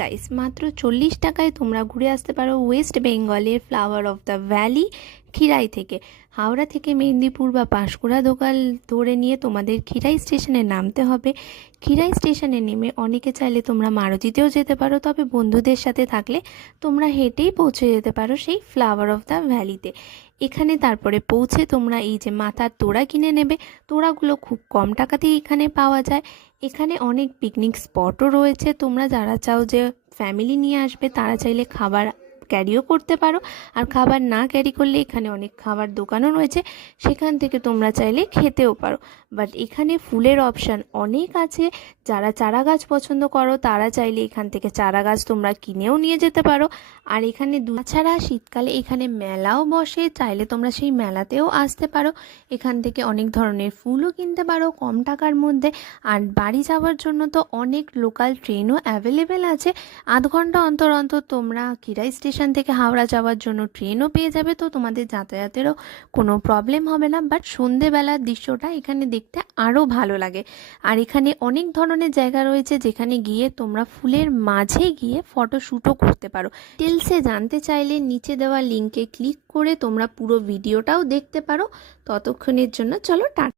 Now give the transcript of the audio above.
Guys, মাত্র 40 টাকায় তোমরা ঘুরে আসতে পারো ওয়েস্ট বেঙ্গলের flower of the valley Khirai থেকে। হাওড়া থেকে মেদিনীপুর বা পাঁশকুড়া দোকান ধরে নিয়ে তোমাদের খিরাই স্টেশনে নামতে হবে। খিরাই স্টেশনে নেমে অনেকে চাইলে তোমরা মারুতিতেও যেতে পারো, তবে বন্ধুদের সাথে থাকলে তোমরা হেঁটেই পৌঁছে যেতে পারো সেই ফ্লাওয়ার অফ দ্য ভ্যালিতে। এখানে তারপরে পৌঁছে তোমরা এই যে মাথার তোড়া কিনে নেবে। তোড়াগুলো খুব কম টাকাতেই এখানে পাওয়া যায়। এখানে অনেক পিকনিক স্পটও রয়েছে। তোমরা যারা চাও যে ফ্যামিলি নিয়ে আসবে তারা চাইলে খাবার ক্যারিও করতে পারো, আর খাবার না ক্যারি করলে এখানে অনেক খাবার দোকানও রয়েছে, সেখান থেকে তোমরা চাইলে খেতেও পারো। বাট এখানে ফুলের অপশান অনেক আছে। যারা চারা গাছ পছন্দ করো তারা চাইলে এখান থেকে চারা গাছ তোমরা কিনেও নিয়ে যেতে পারো। আর এখানে তাছাড়া শীতকালে এখানে মেলাও বসে, চাইলে তোমরা সেই মেলাতেও আসতে পারো। এখান থেকে অনেক ধরনের ফুলও কিনতে পারো কম টাকার মধ্যে। আর বাড়ি যাওয়ার জন্য তো অনেক লোকাল ট্রেনও অ্যাভেলেবেল আছে। আধ ঘন্টা অন্তর অন্তর তোমরা খিরাই স্টেশন থেকে হাওড়া যাওয়ার জন্য ট্রেনও পেয়ে যাবে, তো তোমাদের যাতায়াতেরও কোনো প্রবলেম হবে না। বাট সন্ধেবেলার দৃশ্যটা এখানে দেখতে আরও ভালো লাগে। আর এখানে অনেক ধরনের জায়গা রয়েছে যেখানে গিয়ে তোমরা ফুলের মাঝে গিয়ে ফটোশ্যুটও করতে পারো। ডিটেলসে জানতে চাইলে নিচে দেওয়া লিঙ্কে ক্লিক করে তোমরা পুরো ভিডিওটাও দেখতে পারো। ততক্ষণের জন্য চলো টাটা।